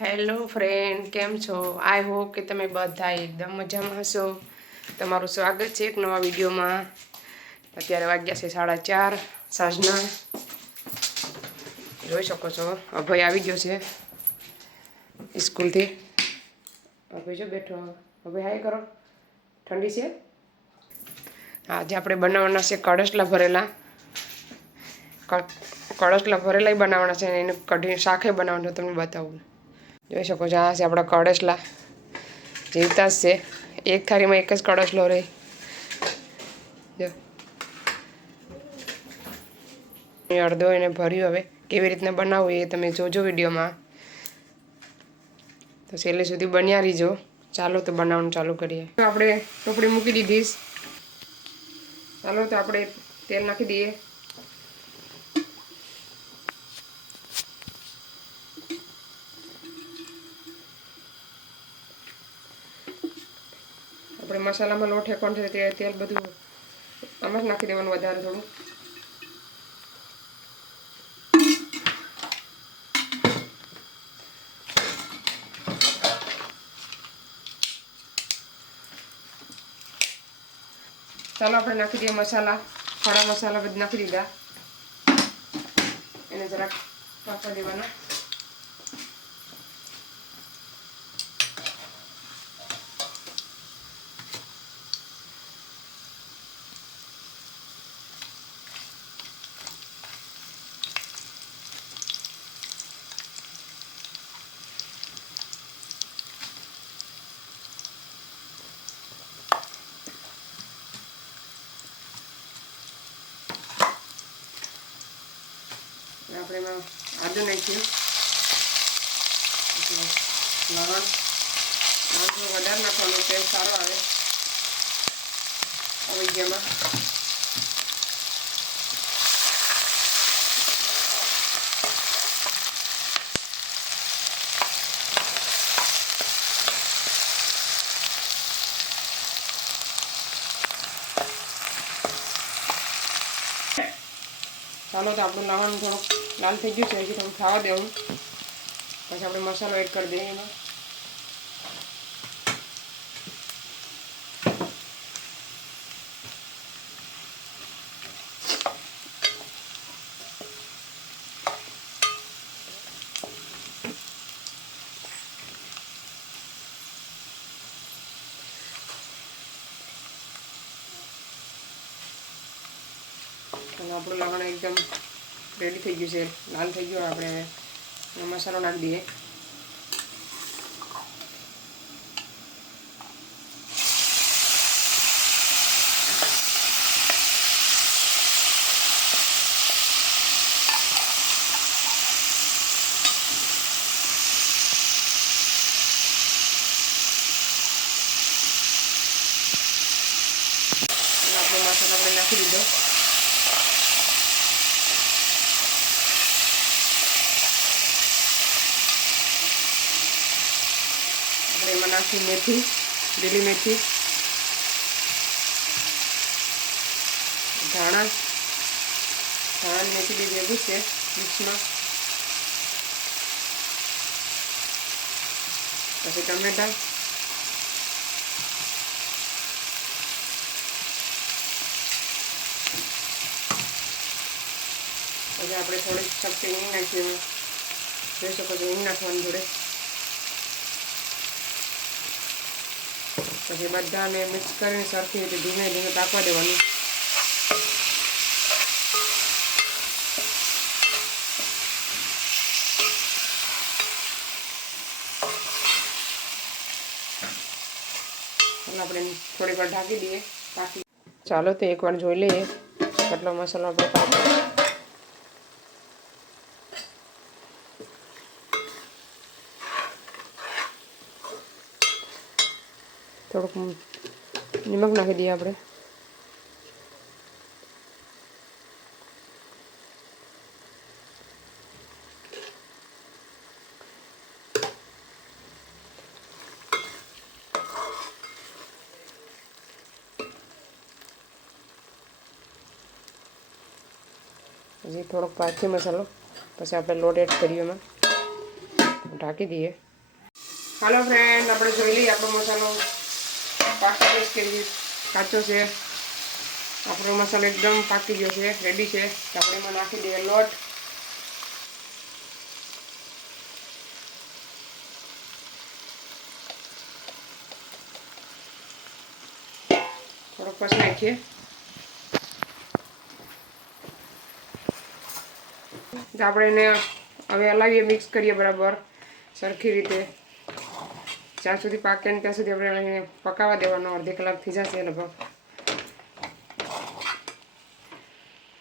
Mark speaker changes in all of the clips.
Speaker 1: Hello friend કેમ છો? I hope કે તમે બધા એકદમ મજામાં હશો. તમારું સ્વાગત છે એક નવા વિડીયોમાં. અત્યારે વાગ્યા છે સાડા ચાર, સાંજના. જોઈ શકો છો, અભય આવી ગયો છે સ્કૂલથી. અભય જો બેઠો. અભય હાય કરો. ઠંડી છે? આજે આપણે બનાવવાના છે કડસલા ભરેલા. કડસલા ભરેલા બનાવવાના છે એને કઢી શાખે બનાવવાનું તમને બતાવું. જોઈ શકો છો, આ છે આપણા કળશલા. જીવતા જ છે. એક થાળીમાં એક જ કળશલો રહે. અડધો એને ભર્યું હવે. કેવી રીતના બનાવવું એ તમે જોજો વિડીયોમાં. તો છેલ્લે સુધી બન્યા રહીજો. ચાલો તો બનાવવાનું ચાલુ કરીએ. આપણે ટોપડી મૂકી દીધી. ચાલો તો આપણે તેલ નાખી દઈએ આપણે મસાલામાં લોટ હેકોણ છે તે તેલ બધું આમાં નાખી દેવાનું વધારે થોડું. ચાલો આપણે નાખી દઈએ મસાલા ખડા મસાલા બધા નાખી દીધા. એને જરાક કાપવા દેવાના અને આપણે એમાં આદુ નાખીએ લવણ લવણ વધારે નાખવાનું તેલ સારો આવે. અવૈયામાં ચાલો તો આપણું લવણ થોડુંક લાલ થઈ ગયું છે, હજી થોડું ખાવા દેવું. પછી આપણે મસાલો એડ કરી દઈએ એમાં. અને આપણું લવણ એકદમ રેડી થઈ ગયું છે. લાલ થઈ ગયું આપણે. મસાલો નાખી દઈએ અને આપણો મસાલો આપણે નાખી દીધો આપણે એમાં નાખી મેથી લીલી મેથી ધાણા ધાણા ને મેથી બી ભેગું છે મિક્સમાં પછી ટમેટા। પછી આપણે થોડીક ચપટી હિંગ નાખીએ એમાં. જોઈ શકો છો હિંગ નાખવાની જોડે. પછી બધાને મિક્સ કરીને સરખી રીતે ધીમે ધીમે પાકવા દેવાનું. આપણે થોડીક વાર ઢાંકી દઈએ. પાકી ચાલો તો એકવાર જોઈ લઈએ. કેટલો મસાલો આપણે થોડુંક નિમક નાખી દઈએ આપણે. પછી થોડોક પાછી મસાલો, પછી આપણે લોટ એડ કરીએ એમાં. ઢાંકી દઈએ. હાલો ફ્રેન્ડ આપણે જોઈ લઈએ આપણો મસાલો. પાકી જશે કેવી કાચો છે? આપણો મસાલો એકદમ પાકી ગયો છે રેડી છે. આપણે એમાં નાખી દઈએ લોટ. થોડોક પછી નાખીએ. આપણે એને હવે હલાવીએ મિક્સ કરીએ બરાબર સરખી રીતે. જ્યાં સુધી પાકે ને ત્યાં સુધી આપણે એને પકાવવા દેવાનો અડધી કલાક થઈ જશે લગભગ.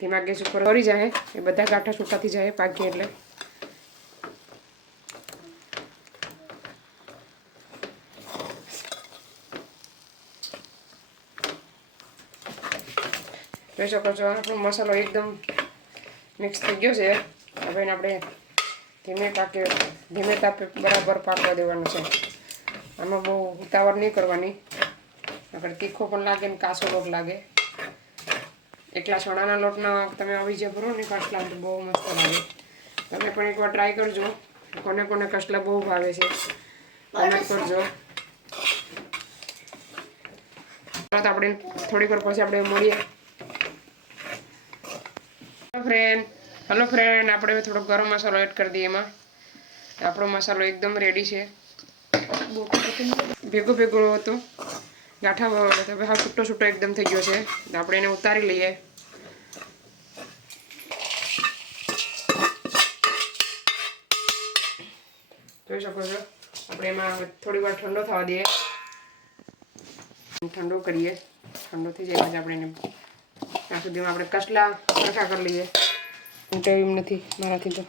Speaker 1: ધીમા ગેસ ઉપર ફરી જાય, એ બધા ગાંઠા છૂટા થઈ જાય પાકી એટલે. જોઈ શકો છો, આપણો મસાલો એકદમ મિક્સ થઈ ગયો છે. હવે આપણે ધીમે પાકે, ધીમે તાપે બરાબર પાકવા દેવાનું છે. આમાં બહુ ઉતાવળ નહીં કરવાની. આગળ તીખો પણ લાગે ને કાસો લોટ લાગે. એકલા ચણાના લોટના તમે આવી જે ભરો ને કસલા તો બહુ મસ્ત લાગે. તમે પણ એકવાર ટ્રાય કરજો. કોને કોને કસલા બહુ ભાવે છે. કમેન્ટ કરજો. ચાલો આપણે થોડીક વાર પછી આપણે મળીએ. હલો ફ્રેન્ડ હલો ફ્રેન્ડ આપણે થોડો ગરમ મસાલો એડ કરી દઈએ એમાં. આપણો મસાલો એકદમ રેડી છે. ભેગો ભેગો હતો. ગાંઠા હવે હા છૂટો છૂટો એકદમ થઈ ગયો છે. આપણે એને ઉતારી લઈએ. જોઈ શકો છો. આપણે એમાં થોડી વાર ઠંડો થવા દઈએ. ઠંડો કરીએ. ઠંડો થઈ જાય પછી આપણે એને ત્યાં સુધીમાં આપણે કસલા સરખા કરી લઈએ. ઊંટે એમ નથી મારાથી તો.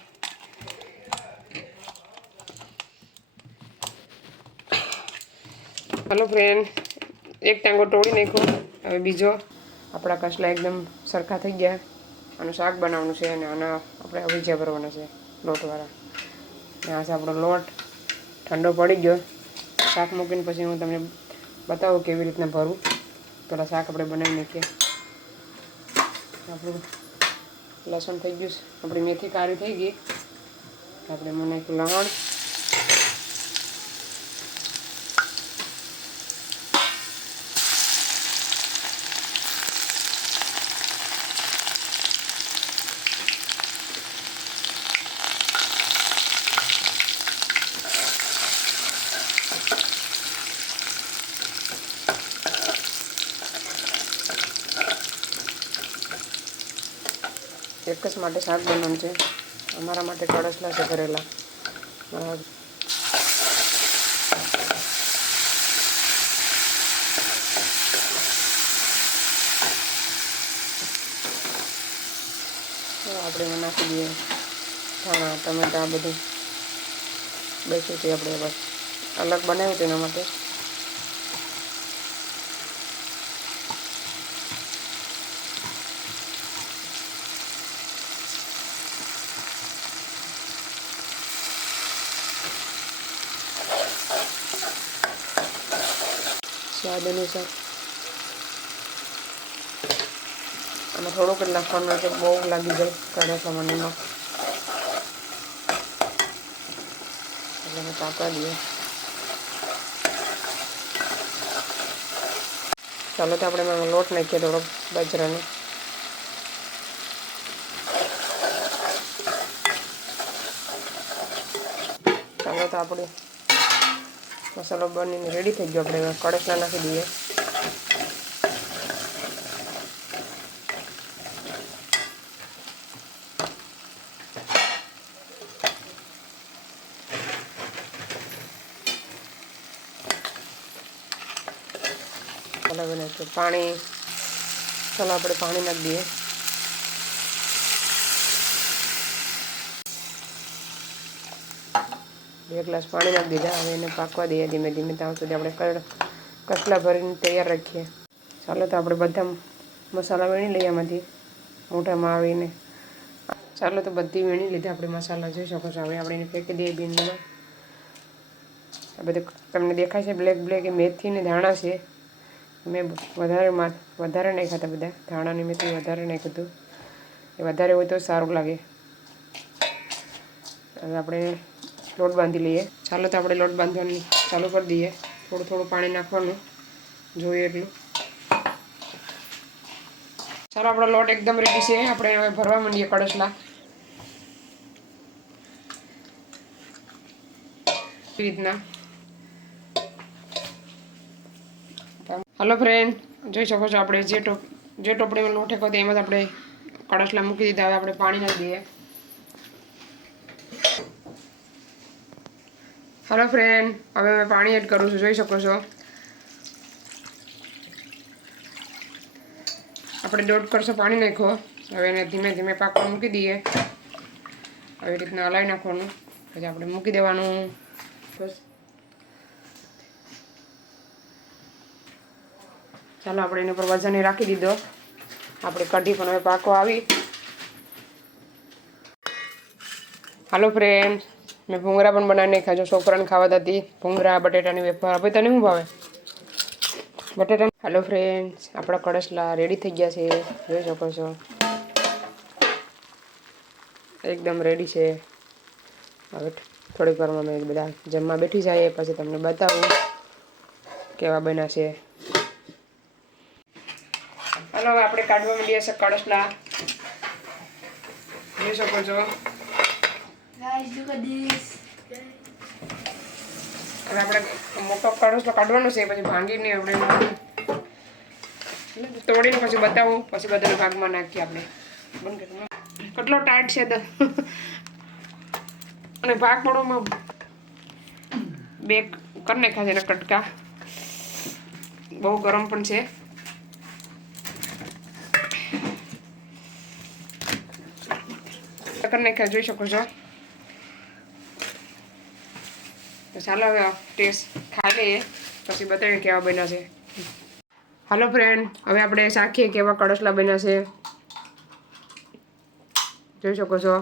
Speaker 1: હલો ફ્રેન્ડ એક ટાંગો તોડી નાખ્યો. હવે બીજો. આપણા કસલા એકદમ સરખા થઈ ગયા. આનું શાક બનાવવાનું છે અને આના આપણે અભીજ્યા ભરવાના છે, લોટવાળા. અને આ છે આપણો લોટ. ઠંડો પડી ગયો. શાક મૂકીને પછી હું તમને બતાવું કેવી રીતના ભરું. પેલા શાક આપણે બનાવી નાખીએ. આપણું લસણ થઈ ગયું છે. આપણી મેથી કાળી થઈ ગઈ. આપણે મને એક જ માટે શાક બનાવવાનું છે. અમારા માટે કળશલા છે કરેલા. બરાબર. તો આપણે એમાં નાખી દઈએ. ધાણા, ટમેટા આ બધું. બેસું છે આપણે બસ. અલગ બનાવ્યું હતું એના માટે. સ્વાદ અનુસાર આમાં થોડુંક જ નાખવાનું છે, બહુ લાગી જાય કાઢા સામાન્યમાં. એટલે દઈએ. ચાલો તો આપણે એમાં લોટ નાખીએ થોડોક બાજરાનો. ચાલો તો આપણે મસાલો બનીને રેડી થઈ ગયો આપણે એમાં કડકના નાખી દઈએ અલગ નાખ્યું પાણી ચાલો આપણે પાણી નાખી દઈએ બે ગ્લાસ પાણી નાખી દીધા હવે એને પાકવા દઈએ ધીમે ધીમે. ત્યાં સુધી આપણે કડ કસલા ભરીને તૈયાર રાખીએ. ચાલો તો આપણે બધા મસાલા વીણી લઈએ આમાંથી, મોઢામાં આવીને. ચાલો તો બધી વીણી લીધી આપણે મસાલા, જોઈ શકો છો. હવે આપણે એને ફેંકી દઈએ બિંદુમાં. આ બધું તમને દેખાય છે, બ્લેક બ્લેક એ મેથી ને ધાણા છે. મેં વધારે વધારે નહીં ખાતા બધા. ધાણાની મેથી વધારે નહીં ખાતું એ વધારે હોય તો સારું લાગે. હવે આપણે લોટ બાંધી લઈએ. ચાલો તો આપણે લોટ બાંધવાની ચાલુ કરી દઈએ. થોડું થોડું પાણી નાખવાનું. જોઈએ એટલું. ચાલો, આપણો લોટ એકદમ રેડી છે. આપણે હવે ભરવા માંડીએ કડસલા એવી રીતના. હલો ફ્રેન્ડ જોઈ શકો છો આપણે જે ટોપ જે ટોપડીમાં લોટ હેકો એમાં જ આપણે કડસલા મૂકી દીધા. હવે આપણે પાણી નાખી દઈએ. હલો ફ્રેન્ડ હવે મેં પાણી એડ કરું છું. જોઈ શકો છો. આપણે દોઢ કરશો પાણી નાખો હવે એને ધીમે ધીમે પાકવા મૂકી દઈએ. આવી રીતના હલાવી નાખવાનું. પછી આપણે મૂકી દેવાનું. બસ. ચાલો, આપણે એની ઉપર વજન રાખી દીધો. આપણે કઢી પણ હવે પાકો આવી. હાલો ફ્રેન્ડ મેં ભૂંગરા પણ બનાવી ખાજો છોકરાને ખાવા હતી ભૂંગળા, બટેટાની વેફર. હવે તને શું ભાવે? બટેટા હેલો ફ્રેન્ડ્સ આપણા કળસલા રેડી થઈ ગયા છે. જોઈ શકો છો. એકદમ રેડી છે. હવે થોડીક વારમાં મેં બધા જમવા બેઠી જઈએ, પછી તમને બતાવું કેવા બન્યા છે. હાલો આપણે કાઢવા માંડીએ છે કડસલા જોઈ શકો છો.
Speaker 2: Guys.
Speaker 1: હવે આપણે મોટો કડસલો કાઢવાનો છે, પછી ભાંગીને આપણે તોડીને પછી બતાવું, પછી બધાના ભાગમાં નાખીએ આપણે. કેટલો ટાઈટ છે અને ભાગ પડવામાં બે કરી નાખ્યા છે કટકા. બહુ ગરમ પણ છે. કરી નાખ્યા જોઈ શકો છો. તો ચાલો હવે ટેસ્ટ ખાઈ લઈએ. પછી બતાવીએ કેવા બન્યા છે. હાલો ફ્રેન્ડ હવે આપણે ચાખીએ કેવા કડસલા બન્યા છે. જોઈ શકો છો.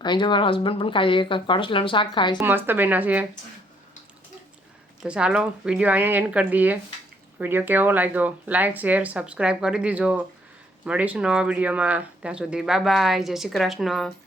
Speaker 1: અહીં જો મારા હસબન્ડ પણ ખાય છે કડસલાનું શાક ખાય છે. મસ્ત બન્યા છે. તો ચાલો વીડિયો અહીંયા એન્ડ કરી દઈએ. વિડીયો કેવો લાગ્યો લાઈક શેર સબસ્ક્રાઈબ કરી દીજો મળીશું નવા વિડીયોમાં ત્યાં સુધી બાય બાય જય શ્રી કૃષ્ણ